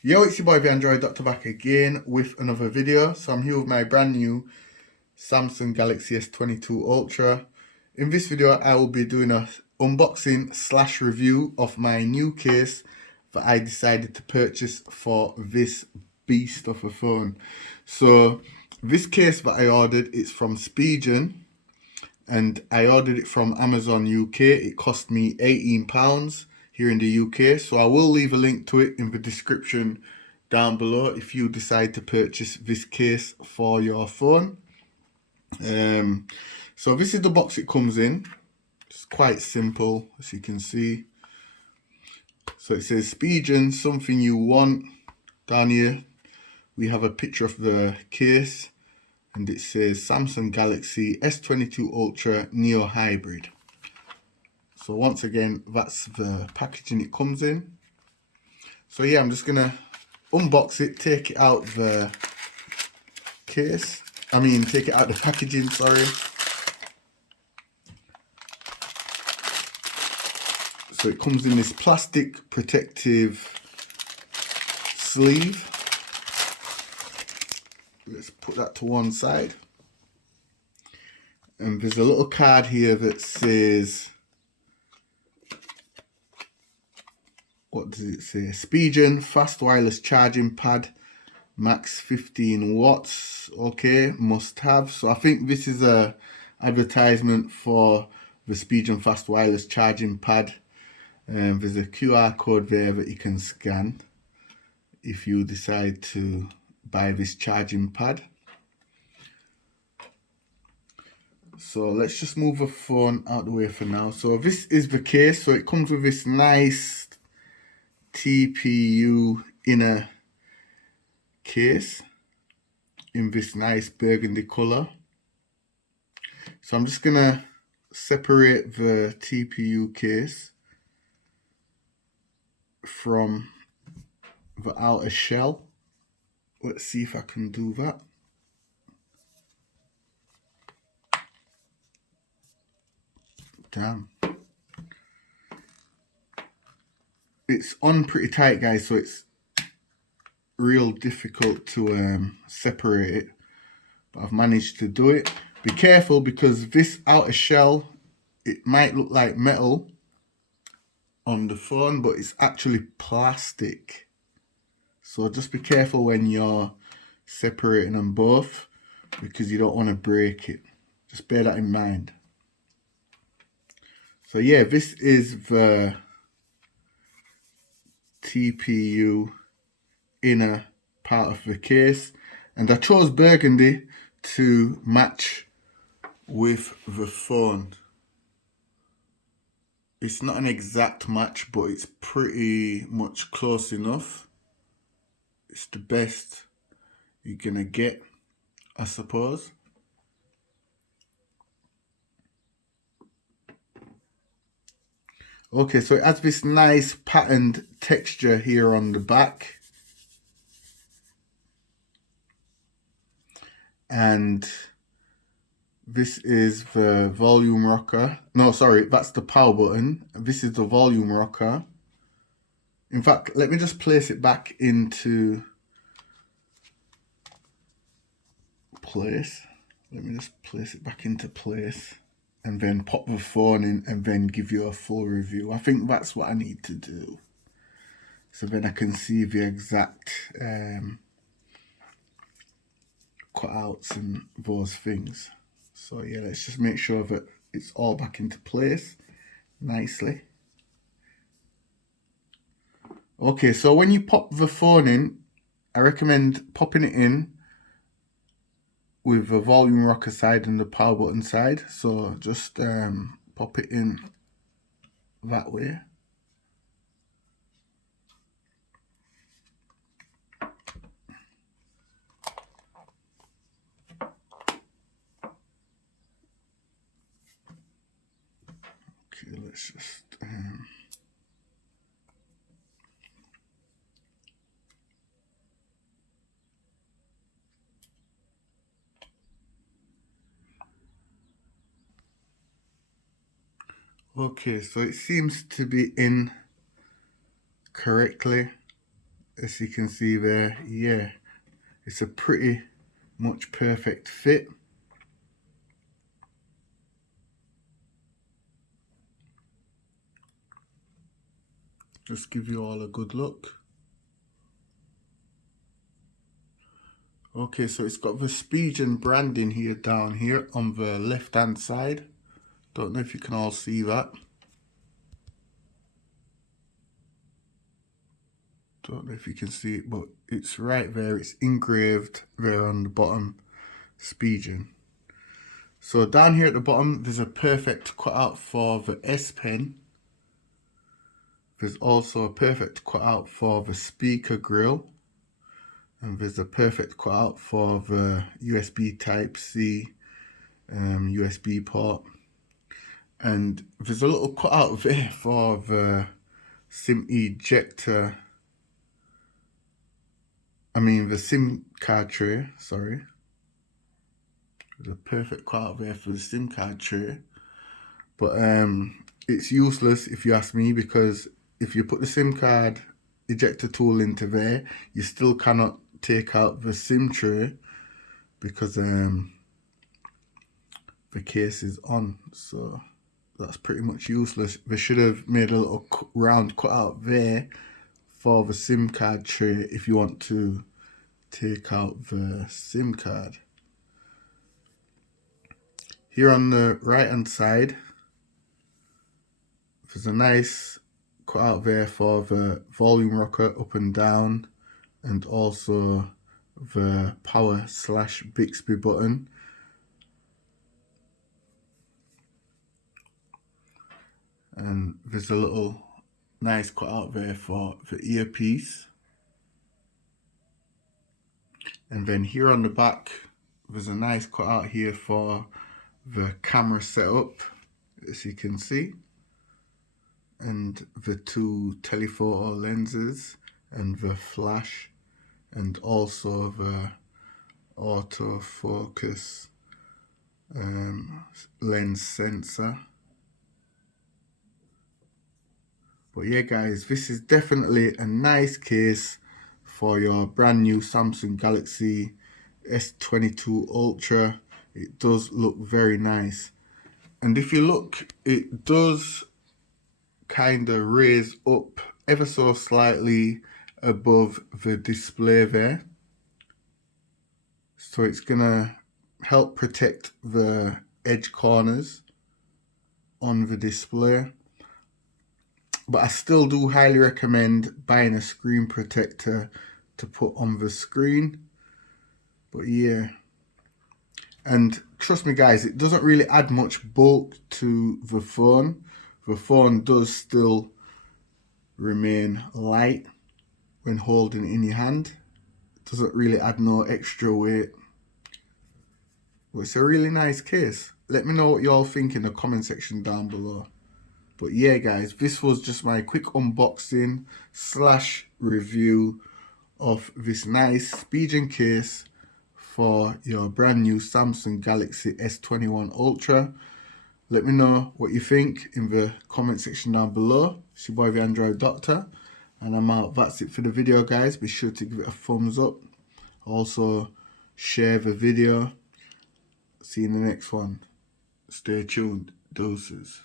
Yo, it's your boy the Android Doctor back again with another video. So I'm here with my brand new Samsung Galaxy S22 Ultra. In this video I will be doing a unboxing slash review of my new case that I decided to purchase for this beast of a phone. So this case that I ordered is from Spiegen, and I ordered it from Amazon UK. It cost me £18 here in the UK, so I will leave a link to it in the description down below if you decide to purchase this case for your phone. So this is the box it comes in. It's quite simple, as you can see. So it says Spiegen, something you want. Down here we have a picture of the case, and it says Samsung Galaxy S22 Ultra Neo Hybrid. So once again, that's the packaging it comes in. So yeah, I'm just gonna unbox it, take it out the case. Take it out the packaging, sorry. So it comes in this plastic protective sleeve. Let's put that to one side. And there's a little card here that says, what does it say? Spiegen fast wireless charging pad, max 15 watts. Okay, must have. So I think this is a advertisement for the Spiegen fast wireless charging pad. There's a QR code there that you can scan if you decide to buy this charging pad. So let's just move the phone out the way for now. So this is the case. So it comes with this nice TPU Inner Case in this nice burgundy color. So I'm just gonna separate the TPU case from the outer shell. Let's see if I can do that. Damn. It's on pretty tight, guys, so it's real difficult to separate it, but I've managed to do it. Be careful, because this outer shell, it might look like metal on the phone, but it's actually plastic. So just be careful when you're separating them both, because you don't want to break it. Just bear that in mind. So yeah, this is the TPU inner part of the case, and I chose burgundy to match with the phone. It's not an exact match, but it's pretty much close enough. It's the best you're gonna get, I suppose. Okay, so it has this nice patterned texture here on the back. And this is the volume rocker. No, sorry, that's the power button. This is the volume rocker. In fact, let me just place it back into place. Let me just place it back into place, and then pop the phone in and then give you a full review. I think that's what I need to do, so then I can see the exact cutouts and those things. So yeah, let's just make sure that it's all back into place nicely. Okay, so when you pop the phone in, I recommend popping it in with the volume rocker side and the power button side. So just pop it in that way. Okay, let's just okay, so it seems to be in correctly. as you can see there, yeah, it's a pretty much perfect fit. Just give you all a good look. Okay, so it's got the Spiegen branding here down here on the left hand side. Don't know if you can all see that. Don't know if you can see it, but it's right there. It's engraved there on the bottom, Spiegen. So down here at the bottom, there's a perfect cutout for the S Pen. There's also a perfect cutout for the speaker grill. And there's a perfect cutout for the USB Type-C USB port. And there's a little cutout there for the SIM ejector. The SIM card tray, sorry. There's a perfect cutout there for the SIM card tray. But it's useless if you ask me, because if you put the SIM card ejector tool into there, you still cannot take out the SIM tray because the case is on. So that's pretty much useless. They should have made a little round cutout there for the SIM card tray if you want to take out the SIM card. Here on the right hand side, there's a nice cutout there for the volume rocker up and down, and also the power/Bixby button. And there's a little nice cutout there for the earpiece. And then here on the back, there's a nice cutout here for the camera setup, as you can see, and the two telephoto lenses and the flash, and also the autofocus lens sensor. But yeah guys, this is definitely a nice case for your brand new Samsung Galaxy S22 Ultra. It does look very nice. And if you look, it does kind of raise up ever so slightly above the display there. So it's gonna help protect the edge corners on the display. But I still do highly recommend buying a screen protector to put on the screen. But yeah, and trust me guys, it doesn't really add much bulk to the phone. The phone does still remain light when holding it in your hand. It doesn't really add no extra weight. But it's a really nice case. Let me know what you all think in the comment section down below. But yeah guys, this was just my quick unboxing / review of this nice Spiegen case for your brand new Samsung Galaxy S21 Ultra. Let me know what you think in the comment section down below. It's your boy the Android Doctor, and I'm out. That's it for the video guys. Be sure to give it a thumbs up. Also share the video. See you in the next one. Stay tuned. Doses.